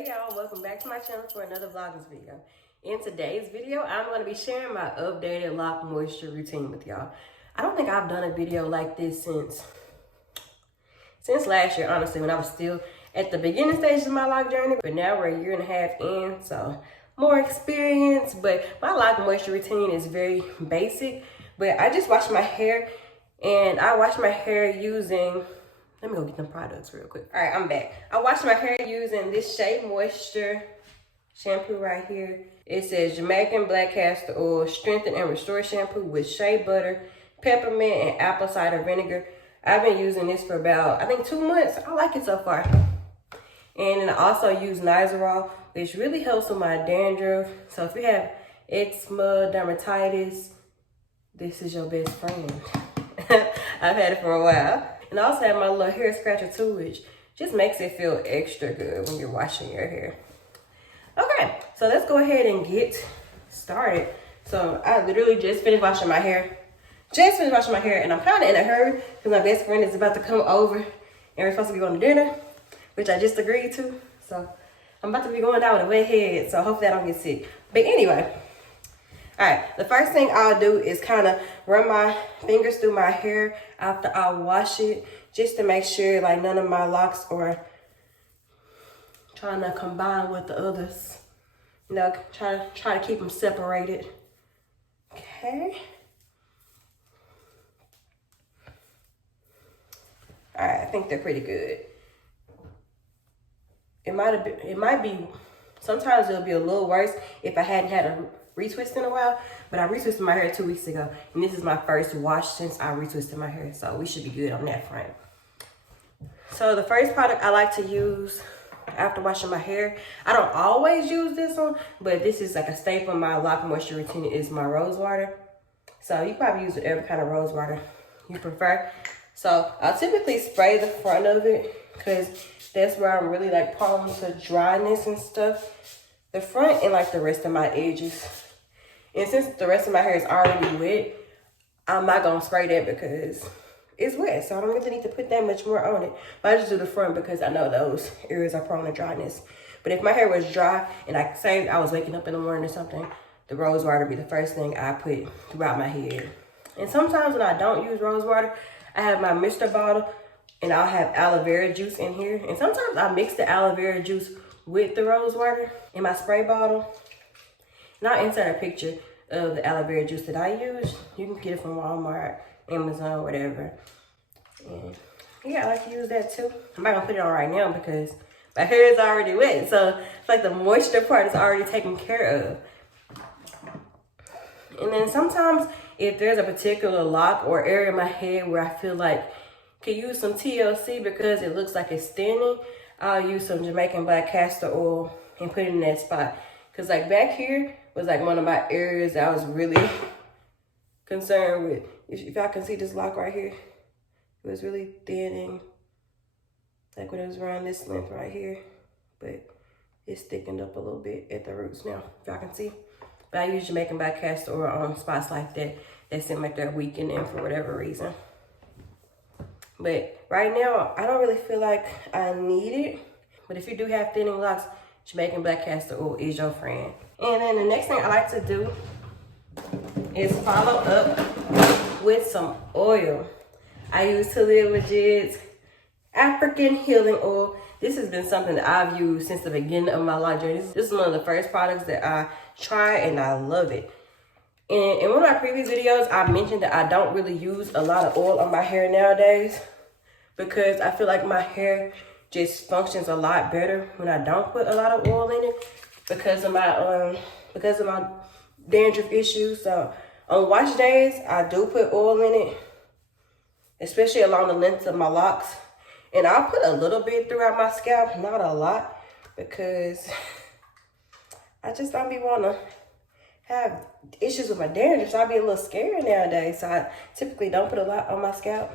Hey y'all, welcome back to my channel for another Vlogmas video. In today's video, I'm going to be sharing my updated LOC moisture routine with y'all. I don't think I've done a video like this since last year, honestly, when I was still at the beginning stages of my LOC journey. But now we're a year and a half in, so more experience. But my LOC moisture routine is very basic. But I just wash my hair, and I wash my hair using... Let me go get them products real quick. All right, I'm back. I wash my hair using this Shea Moisture shampoo right here. It says Jamaican Black Castor Oil, Strengthen and Restore Shampoo with Shea Butter, Peppermint, and Apple Cider Vinegar. I've been using this for about, I think, 2 months. I like it so far. And then I also use Nizoral, which really helps with my dandruff. So if you have eczema, dermatitis, this is your best friend. I've had it for a while. And I also have my little hair scratcher too, which just makes it feel extra good when you're washing your hair. Okay, so let's go ahead and get started. So I literally just finished washing my hair. And I'm kind of in a hurry because my best friend is about to come over and we're supposed to be going to dinner, which I just agreed to. So I'm about to be going out with a wet head, so hopefully I don't get sick. But anyway. All right, the first thing I'll do is kind of run my fingers through my hair after I wash it, just to make sure like none of my locks are trying to combine with the others. You know, try to keep them separated. Okay. All right, I think they're pretty good. It might be, sometimes it'll be a little worse if I hadn't had a retwist in a while, but I retwisted my hair 2 weeks ago, and this is my first wash since I retwisted my hair, so we should be good on that front. So the first product I like to use after washing my hair, I don't always use this one, but this is like a staple in my LOC moisture routine, is my rose water. So you probably use whatever kind of rose water you prefer. So I'll typically spray the front of it because that's where I'm really like prone to dryness and stuff. The front and like the rest of my edges. And since the rest of my hair is already wet, I'm not gonna spray that because it's wet. So I don't really need to put that much more on it. But I just do the front because I know those areas are prone to dryness. But if my hair was dry and I was waking up in the morning or something, the rose water would be the first thing I put throughout my head. And sometimes when I don't use rose water, I have my Mr. bottle and I'll have aloe vera juice in here. And sometimes I mix the aloe vera juice with the rose water in my spray bottle. And I'll insert a picture of the aloe vera juice that I use. You can get it from Walmart, Amazon, whatever. And yeah, I like to use that too. I'm not gonna put it on right now because my hair is already wet. So it's like the moisture part is already taken care of. And then sometimes if there's a particular lock or area in my head where I feel like could use some TLC because it looks like it's thinning, I'll use some Jamaican Black Castor Oil and put it in that spot. Cause like back here was like one of my areas that I was really concerned with. If y'all can see this lock right here, it was really thinning. Like when it was around this length right here, but it's thickened up a little bit at the roots now, if y'all can see. But I use Jamaican Black Castor Oil on spots like that seem like they're weakening for whatever reason. But right now, I don't really feel like I need it. But if you do have thinning locks, Jamaican Black Castor Oil is your friend. And then the next thing I like to do is follow up with some oil. I use Talia Majid's African Healing Oil. This has been something that I've used since the beginning of my LOC journey. This is one of the first products that I tried and I love it. And in one of my previous videos, I mentioned that I don't really use a lot of oil on my hair nowadays because I feel like my hair just functions a lot better when I don't put a lot of oil in it because of my dandruff issues. So on wash days, I do put oil in it, especially along the length of my locks. And I'll put a little bit throughout my scalp, not a lot, because I just don't be wanting to have issues with my dandruff. So I be a little scared nowadays. So I typically don't put a lot on my scalp,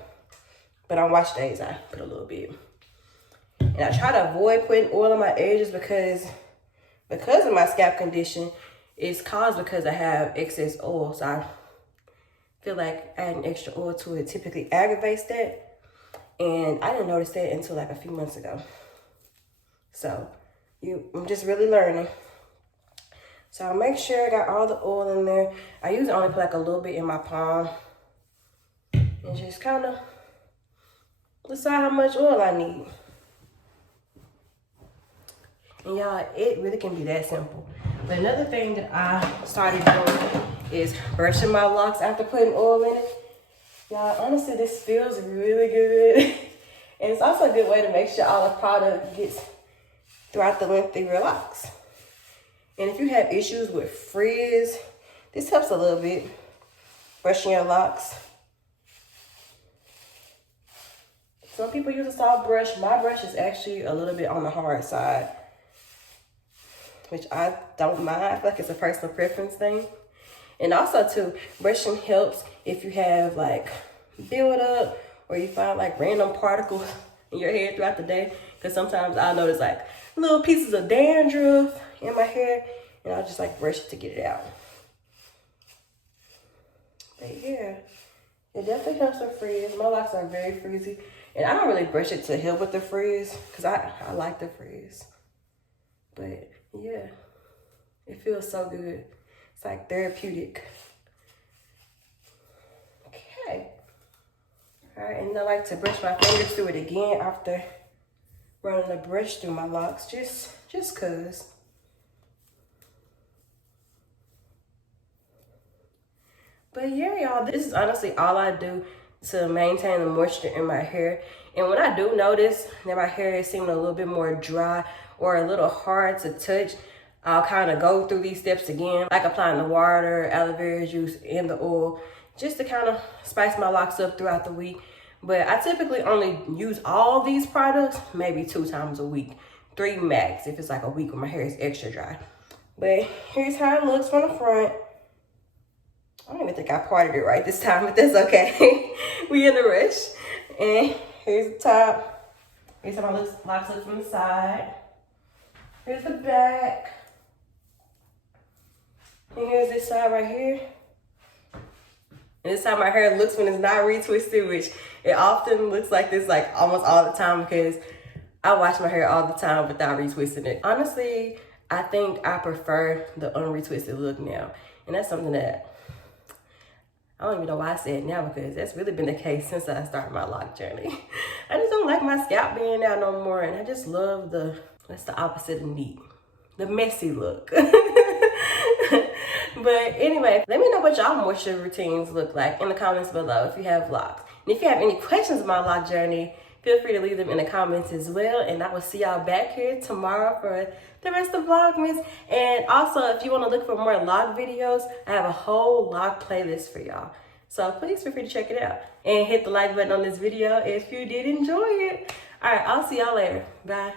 but on wash days, I put a little bit. And I try to avoid putting oil on my edges because of my scalp condition. It's caused because I have excess oil. So I feel like adding extra oil to it typically aggravates that. And I didn't notice that until like a few months ago. So I'm just really learning. So I'll make sure I got all the oil in there. I usually only put like a little bit in my palm. And just kind of decide how much oil I need. And y'all, it really can be that simple. But another thing that I started doing is brushing my locks after putting oil in it. Y'all, honestly, this feels really good. And it's also a good way to make sure all the product gets throughout the length of your locks. And if you have issues with frizz, this helps a little bit, brushing your locks. Some people use a soft brush. My brush is actually a little bit on the hard side, which I don't mind. I feel like it's a personal preference thing. And also too, brushing helps if you have like build up or you find like random particles in your hair throughout the day. Because sometimes I'll notice like little pieces of dandruff in my hair and I'll just like brush it to get it out. But yeah, it definitely helps with frizz. My locks are very frizzy. And I don't really brush it to help with the frizz because I like the frizz. But yeah, it feels so good. It's like therapeutic. Okay. All right, and I like to brush my fingers through it again after running the brush through my locks, just cause. But yeah, y'all, this is honestly all I do to maintain the moisture in my hair. And when I do notice that my hair is seeming a little bit more dry or a little hard to touch, I'll kind of go through these steps again, like applying the water, aloe vera juice, and the oil, just to kind of spice my locks up throughout the week. But I typically only use all these products maybe 2 times a week, 3 max if it's like a week when my hair is extra dry. But here's how it looks from the front. I don't even think I parted it right this time, but that's okay. We in a rush. And here's the top. Here's how my locks look from the side. Here's the back. And here's this side right here. And this is how my hair looks when it's not retwisted, which it often looks like this like almost all the time because I wash my hair all the time without retwisting it. Honestly, I think I prefer the unretwisted look now. And that's something that I don't even know why I said now because that's really been the case since I started my lock journey. I just don't like my scalp being out no more, and I just love that's the opposite of neat, the messy look. But anyway, let me know what y'all moisture routines look like in the comments below if you have locks. And if you have any questions about my lock journey, feel free to leave them in the comments as well. And I will see y'all back here tomorrow for the rest of Vlogmas. And also, if you want to look for more lock videos, I have a whole lock playlist for y'all. So please feel free to check it out. And hit the like button on this video if you did enjoy it. All right, I'll see y'all later. Bye.